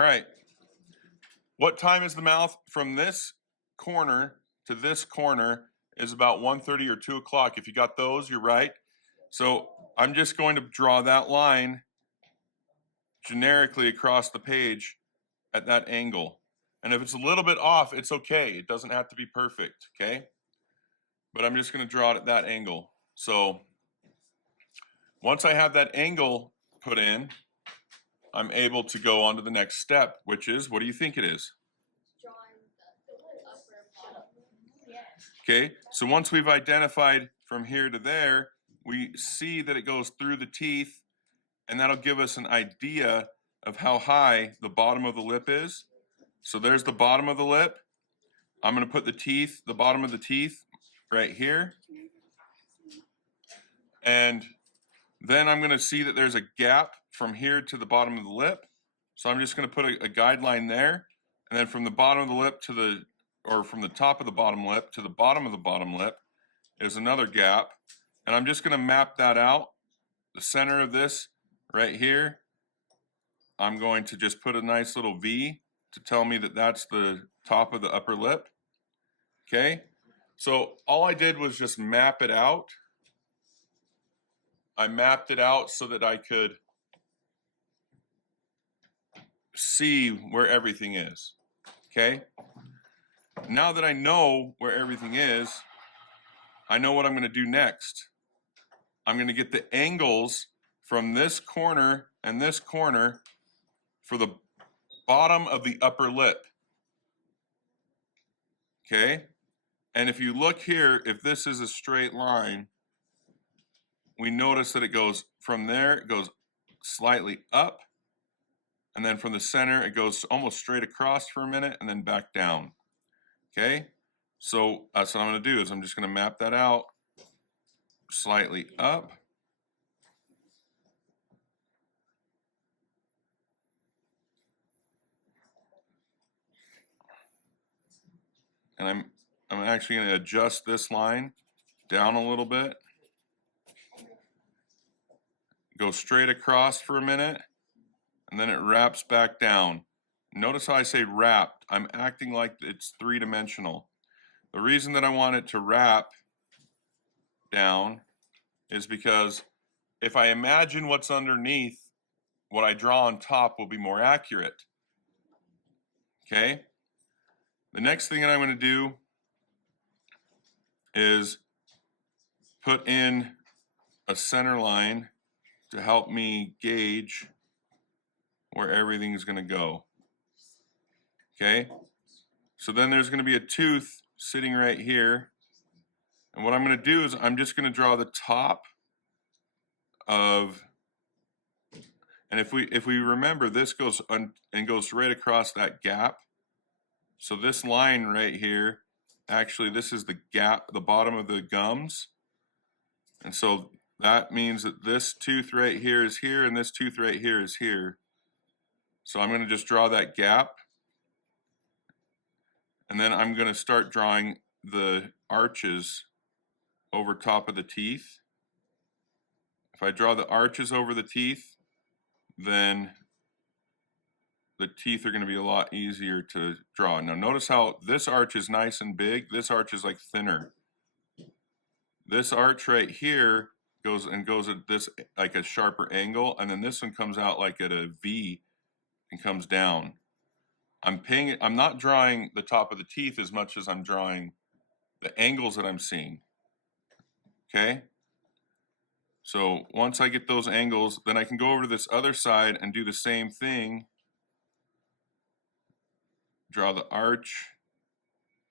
All right. What time is the mouth? From this corner to this corner is about 1:30 or 2 o'clock. If you got those, you're right. So I'm just going to draw that line generically across the page at that angle. And if it's a little bit off, it's okay. It doesn't have to be perfect, okay? But I'm just going to draw it at that angle. So once I have that angle put in, I'm able to go on to the next step, which is, what do you think it is? Drawing the upper bottom. Okay, so once we've identified from here to there, we see that it goes through the teeth, and that'll give us an idea of how high the bottom of the lip is. So there's the bottom of the lip. I'm going to put the bottom of the teeth right here. And then I'm going to see that there's a gap from here to the bottom of the lip. So I'm just going to put a guideline there. And then from the bottom of the lip from the top of the bottom lip to the bottom of the bottom lip is another gap. And I'm just going to map that out. The center of this right here, I'm going to just put a nice little V to tell me that that's the top of the upper lip. Okay, so all I did was just map it out. I mapped it out so that I could see where everything is. Okay, now that I know where everything is, I know what I'm going to do next. I'm going to get the angles from this corner and this corner for the bottom of the upper lip. Okay, and if you look here, if this is a straight line, we notice that it goes from there, it goes slightly up, and then from the center, it goes almost straight across for a minute and then back down. Okay, so that's what I'm going to do is I'm just going to map that out slightly up. And I'm actually going to adjust this line down a little bit. Go straight across for a minute, and then it wraps back down. Notice how I say wrapped. I'm acting like it's three-dimensional. The reason that I want it to wrap down is because if I imagine what's underneath, what I draw on top will be more accurate. Okay? The next thing that I'm going to do is put in a center line to help me gauge where everything is going to go. Okay? So then there's going to be a tooth sitting right here. And what I'm going to do is I'm just going to draw the top of, and if we remember, this goes and goes right across that gap. So this line right here, actually this is the gap, the bottom of the gums. And so that means that this tooth right here is here and this tooth right here is here. So I'm going to just draw that gap. And then I'm going to start drawing the arches over top of the teeth. If I draw the arches over the teeth, then the teeth are going to be a lot easier to draw. Now notice how this arch is nice and big, this arch is like thinner. This arch right here goes at this like a sharper angle, and then this one comes out like at a V and comes down. I'm not drawing the top of the teeth as much as I'm drawing the angles that I'm seeing. Okay? So once I get those angles, then I can go over to this other side and do the same thing. Draw the arch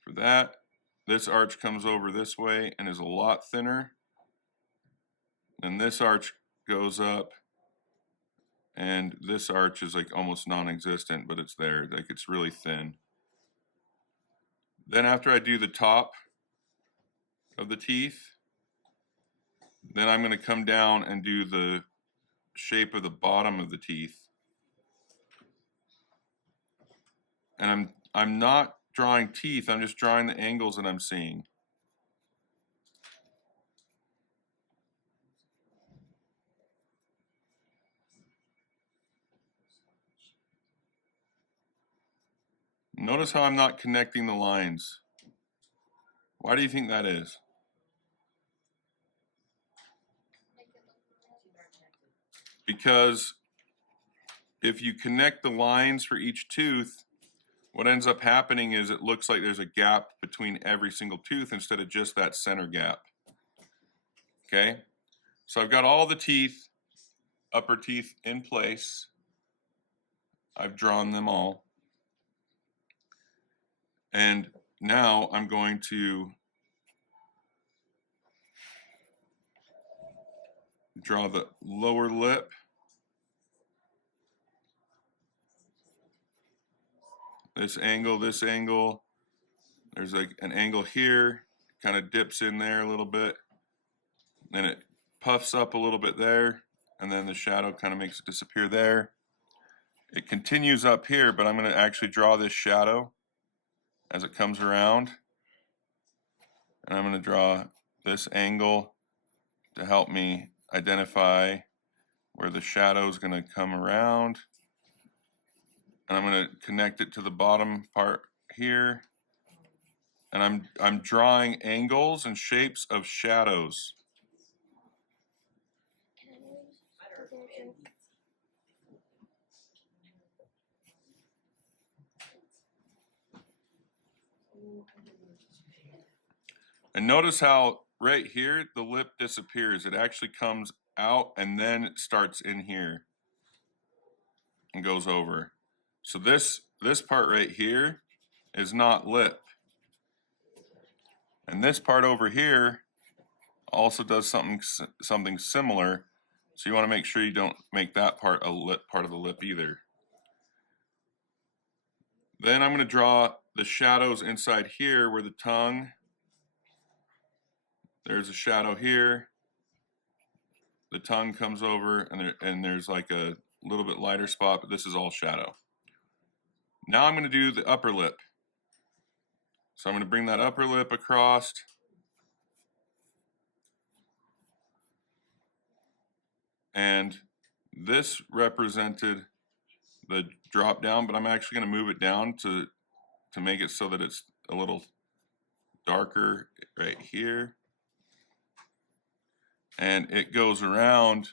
for that. This arch comes over this way and is a lot thinner. And this arch goes up, and this arch is like almost non-existent, but it's there, like it's really thin. Then after I do the top of the teeth, then I'm going to come down and do the shape of the bottom of the teeth. And I'm not drawing teeth, I'm just drawing the angles that I'm seeing. Notice how I'm not connecting the lines. Why do you think that is? Because if you connect the lines for each tooth, what ends up happening is it looks like there's a gap between every single tooth instead of just that center gap. Okay, so I've got all the teeth, upper teeth in place. I've drawn them all. And now I'm going to draw the lower lip. This angle, there's like an angle here, kind of dips in there a little bit. Then it puffs up a little bit there, and then the shadow kind of makes it disappear there. It continues up here, but I'm going to actually draw this shadow as it comes around. And I'm going to draw this angle to help me identify where the shadow is going to come around. And I'm going to connect it to the bottom part here. And I'm drawing angles and shapes of shadows. And notice how right here the lip disappears. It actually comes out and then it starts in here and goes over. So this part right here is not lip. And this part over here also does something similar. So you want to make sure you don't make that part a lip part of the lip either. Then I'm going to draw the shadows inside here where the tongue, there's a shadow here. The tongue comes over and there's like a little bit lighter spot, but this is all shadow. Now I'm going to do the upper lip. So I'm going to bring that upper lip across. And this represented the drop down, but I'm actually going to move it down to make it so that it's a little darker right here. And it goes around,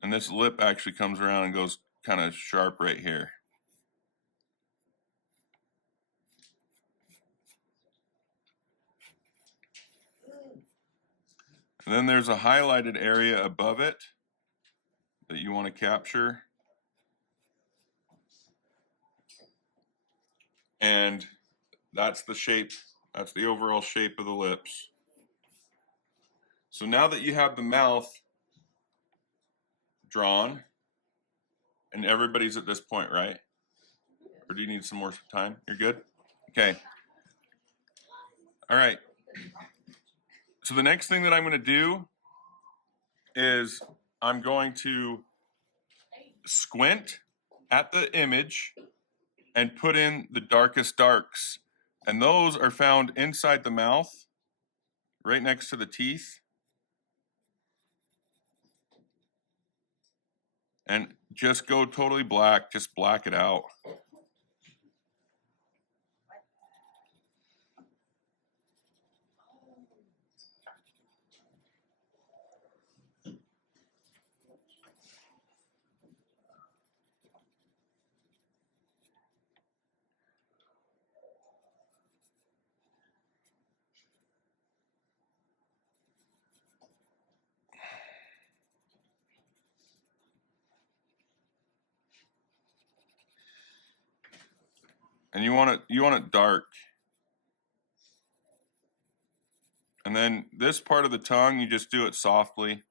and this lip actually comes around and goes kind of sharp right here. And then there's a highlighted area above it that you want to capture. And that's the shape, that's the overall shape of the lips. So now that you have the mouth drawn, and everybody's at this point, right? Or do you need some more time? You're good? Okay. All right. So the next thing that I'm going to do is I'm going to squint at the image and put in the darkest darks. And those are found inside the mouth, right next to the teeth. And just go totally black, just black it out. And you want it dark. And then this part of the tongue, you just do it softly,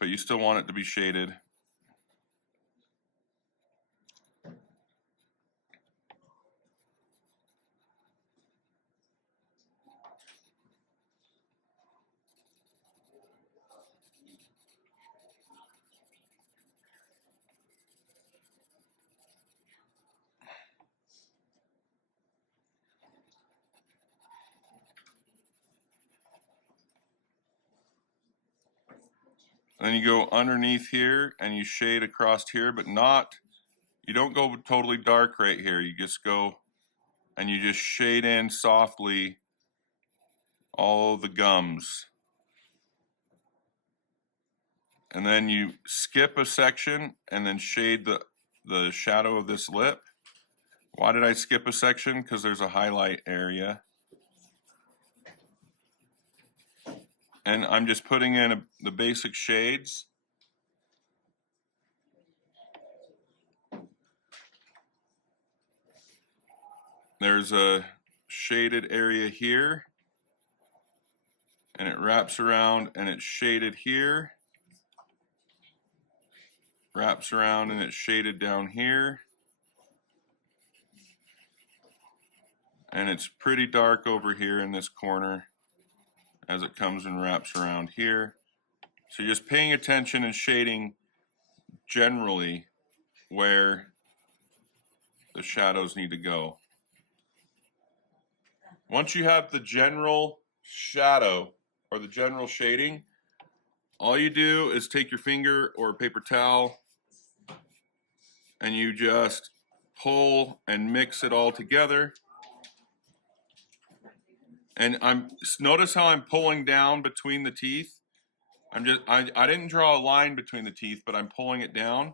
but you still want it to be shaded. And then you go underneath here and you shade across here, but not, you don't go totally dark right here. You just go and you just shade in softly all the gums. And then you skip a section and then shade the shadow of this lip. Why did I skip a section? Because there's a highlight area. And I'm just putting in the basic shades. There's a shaded area here. And it wraps around and it's shaded here. Wraps around and it's shaded down here. And it's pretty dark over here in this corner as it comes and wraps around here. So you're just paying attention and shading generally where the shadows need to go. Once you have the general shadow or the general shading, all you do is take your finger or a paper towel and you just pull and mix it all together. And notice how I'm pulling down between the teeth. I didn't draw a line between the teeth, but I'm pulling it down.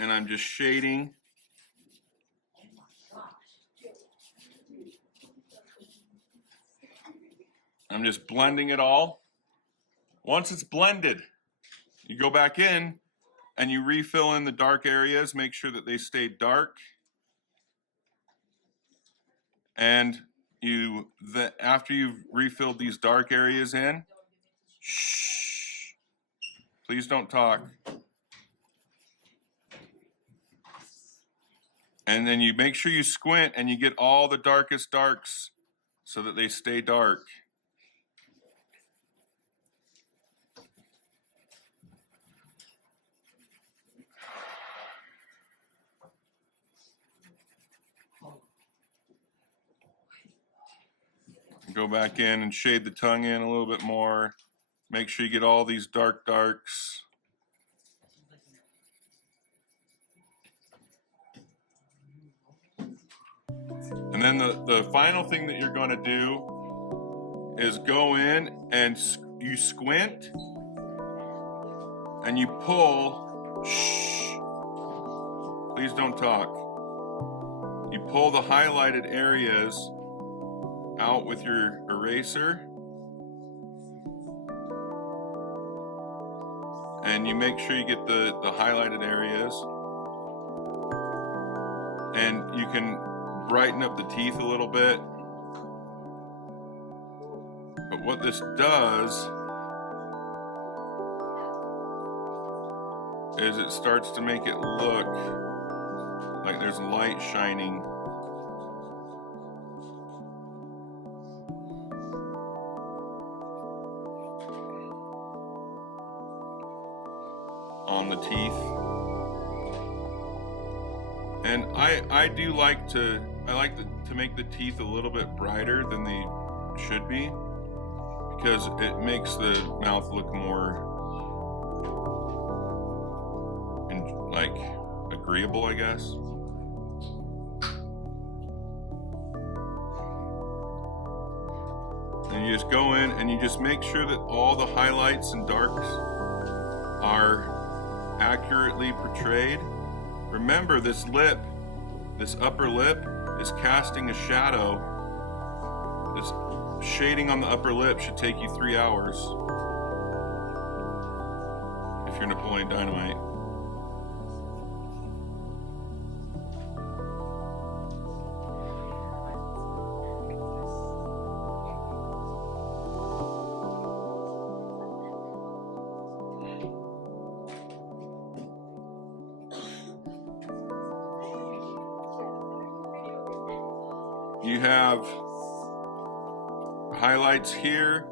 And I'm just shading. I'm just blending it all. Once it's blended, you go back in and you refill in the dark areas, make sure that they stay dark. And after you've refilled these dark areas in, shh, please don't talk. And then you make sure you squint and you get all the darkest darks so that they stay dark. Go back in and shade the tongue in a little bit more. Make sure you get all these dark darks. And then the final thing that you're going to do is go in and you squint and you pull. Shh. Please don't talk. You pull the highlighted areas out with your eraser. And you make sure you get the highlighted areas. And you can brighten up the teeth a little bit. But what this does is it starts to make it look like there's light shining on the teeth. And I do like to make the teeth a little bit brighter than they should be, because it makes the mouth look more like agreeable, I guess. And you just go in and you just make sure that all the highlights and darks are accurately portrayed. Remember, this lip, this upper lip, is casting a shadow. This shading on the upper lip should take you 3 hours if you're Napoleon Dynamite. You have highlights here,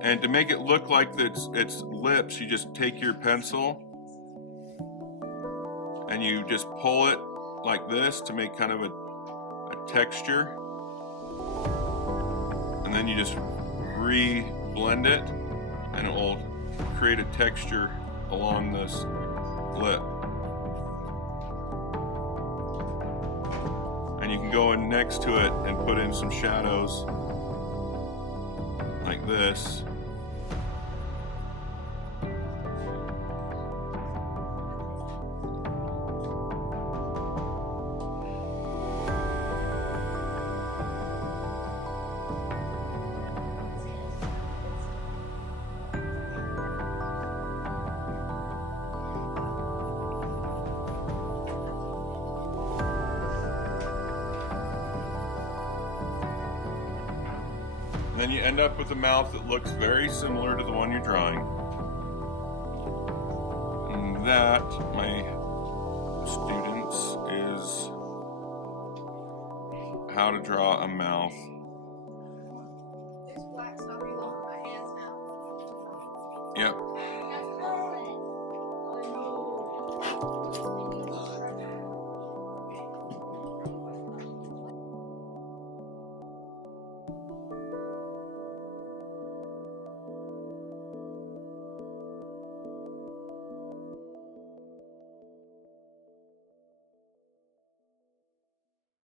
and to make it look like it's lips, you just take your pencil and you just pull it like this to make kind of a texture, and then you just re-blend it and it will create a texture along this lip. can go in next to it and put in some shadows like this. And then you end up with a mouth that looks very similar to the one you're drawing. And that, my students, is how to draw a mouth